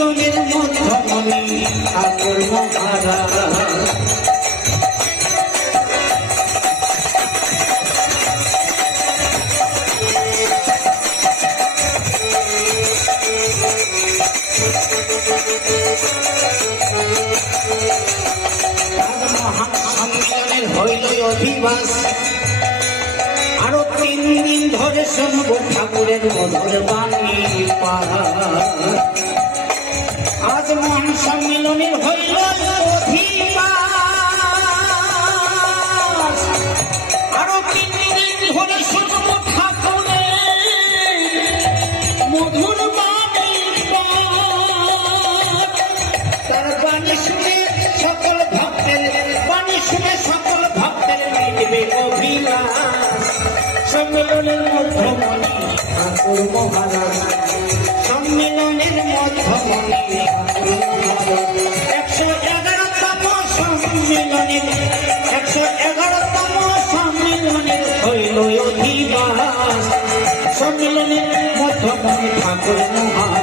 সম্মিলনের মধ্যমণি ঠাকুর মহারাজ। হইল অধিবাস আরো 3 দিন ধরে শুনবো ঠাকুরের মধুর বাণী আজ মহান সম্মেলনের হইল অধিবাস আরো 3 দিন ধরে শুনবো ঠাকুরের মধুর বাণী তার বাণী শুনে সকল ভক্তের বাণী শুনে সকল ভক্তের মিটবে অভিলাষ। সম্মেলনের মধ্যমণি ঠাকুর মহারাজ সম্মেলনের মধ্যমণি ঠাকুর মহারাজ 111তম সম্মেলনের 111তম সম্মেলনের হইল অধিবাস। সম্মেলনের মধ্যমণি ঠাকুর মহারাজ